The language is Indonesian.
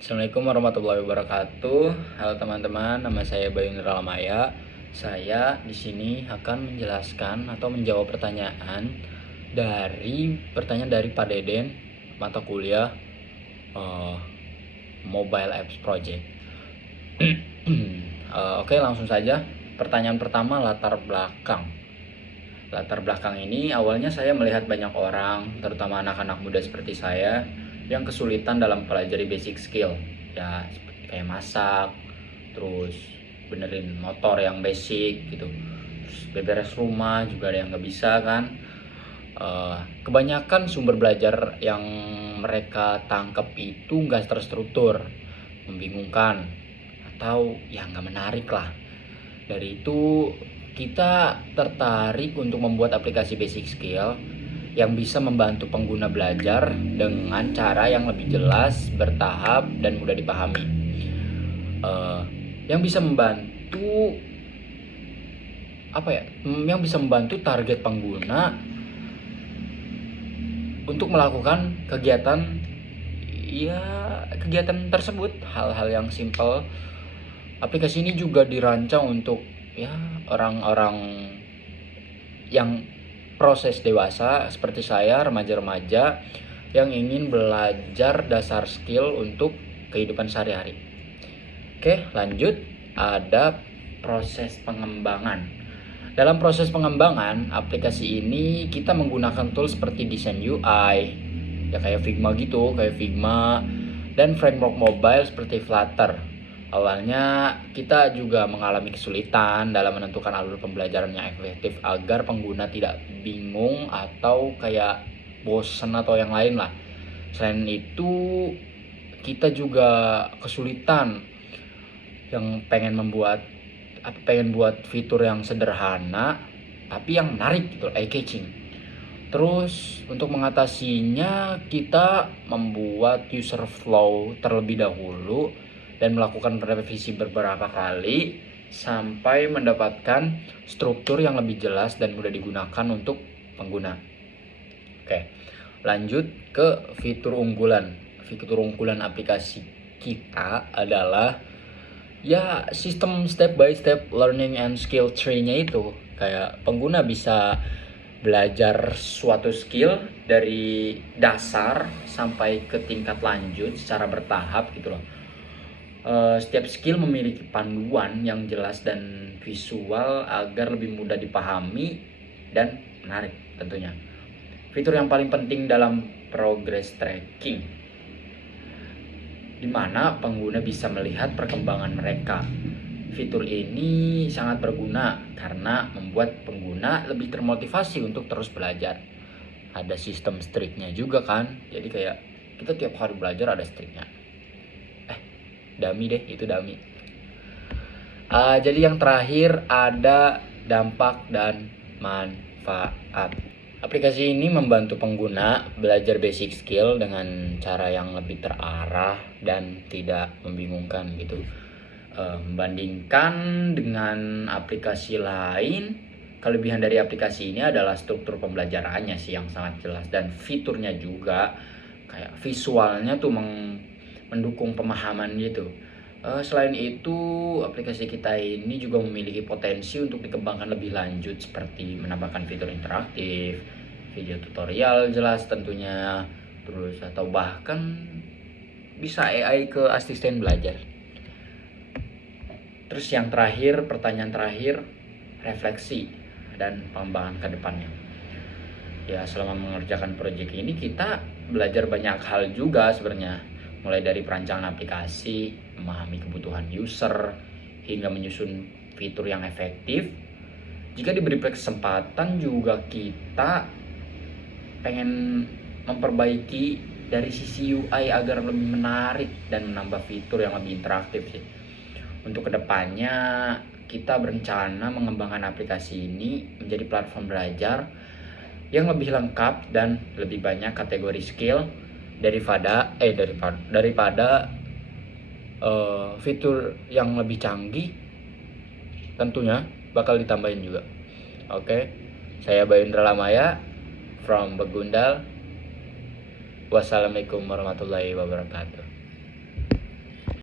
Assalamualaikum warahmatullahi wabarakatuh. Halo teman-teman, nama saya Bayu Indralamaya. Saya di sini akan menjelaskan atau menjawab pertanyaan dari Pak Deden, mata kuliah Mobile Apps Project. Oke, langsung saja. Pertanyaan pertama, latar belakang. Latar belakang ini awalnya saya melihat banyak orang, terutama anak-anak muda seperti saya, yang kesulitan dalam pelajari basic skill, ya seperti kayak masak, terus benerin motor yang basic gitu, terus beberes rumah juga ada yang nggak bisa kan. Kebanyakan sumber belajar yang mereka tangkap itu nggak terstruktur, membingungkan, atau ya nggak menarik lah. Dari itu kita tertarik untuk membuat aplikasi basic skill yang bisa membantu pengguna belajar dengan cara yang lebih jelas, bertahap, dan mudah dipahami. Yang bisa membantu Yang bisa membantu target pengguna untuk melakukan kegiatan tersebut, hal-hal yang simple. Aplikasi ini juga dirancang untuk orang-orang yang proses dewasa seperti saya, remaja-remaja yang ingin belajar dasar skill untuk kehidupan sehari-hari. Oke, lanjut. Ada proses pengembangan. Dalam proses pengembangan aplikasi ini kita menggunakan tools seperti desain UI, ya kayak Figma dan framework mobile seperti Flutter. Awalnya kita juga mengalami kesulitan dalam menentukan alur pembelajaran yang efektif agar pengguna tidak bingung atau kayak bosan atau yang lain lah. Selain itu kita juga kesulitan yang pengen buat fitur yang sederhana tapi yang menarik gitu, eye catching. Terus untuk mengatasinya kita membuat user flow terlebih dahulu dan melakukan revisi beberapa kali sampai mendapatkan struktur yang lebih jelas dan mudah digunakan untuk pengguna. Oke, lanjut ke fitur unggulan. Fitur unggulan aplikasi kita adalah sistem step by step learning and skill tree-nya itu. Kayak pengguna bisa belajar suatu skill dari dasar sampai ke tingkat lanjut secara bertahap gitu loh. Setiap skill memiliki panduan yang jelas dan visual agar lebih mudah dipahami dan menarik tentunya. Fitur yang paling penting dalam progress tracking, di mana pengguna bisa melihat perkembangan mereka. Fitur ini sangat berguna karena membuat pengguna lebih termotivasi untuk terus belajar. Ada sistem streaknya juga kan, jadi kayak kita tiap hari belajar ada streaknya. Itu dummy. Jadi yang terakhir ada dampak dan manfaat. Aplikasi ini membantu pengguna belajar basic skill dengan cara yang lebih terarah dan tidak membingungkan gitu. Membandingkan dengan aplikasi lain, kelebihan dari aplikasi ini adalah struktur pembelajarannya sih yang sangat jelas, dan fiturnya juga kayak visualnya tuh mendukung pemahaman gitu. Selain itu, aplikasi kita ini juga memiliki potensi untuk dikembangkan lebih lanjut seperti menambahkan fitur interaktif, video tutorial jelas tentunya, terus atau bahkan bisa AI ke asisten belajar. Terus yang terakhir, pertanyaan terakhir, refleksi dan pengembangan ke depannya. Ya, selama mengerjakan proyek ini kita belajar banyak hal juga sebenarnya, mulai dari perancangan aplikasi, memahami kebutuhan user, hingga menyusun fitur yang efektif. Jika diberi kesempatan juga kita pengen memperbaiki dari sisi UI agar lebih menarik dan menambah fitur yang lebih interaktif sih. Untuk kedepannya kita berencana mengembangkan aplikasi ini menjadi platform belajar yang lebih lengkap dan lebih banyak kategori skill daripada fitur yang lebih canggih tentunya bakal ditambahin juga. Oke, saya Bayu Indralamaya from Begundal. Wassalamualaikum warahmatullahi wabarakatuh.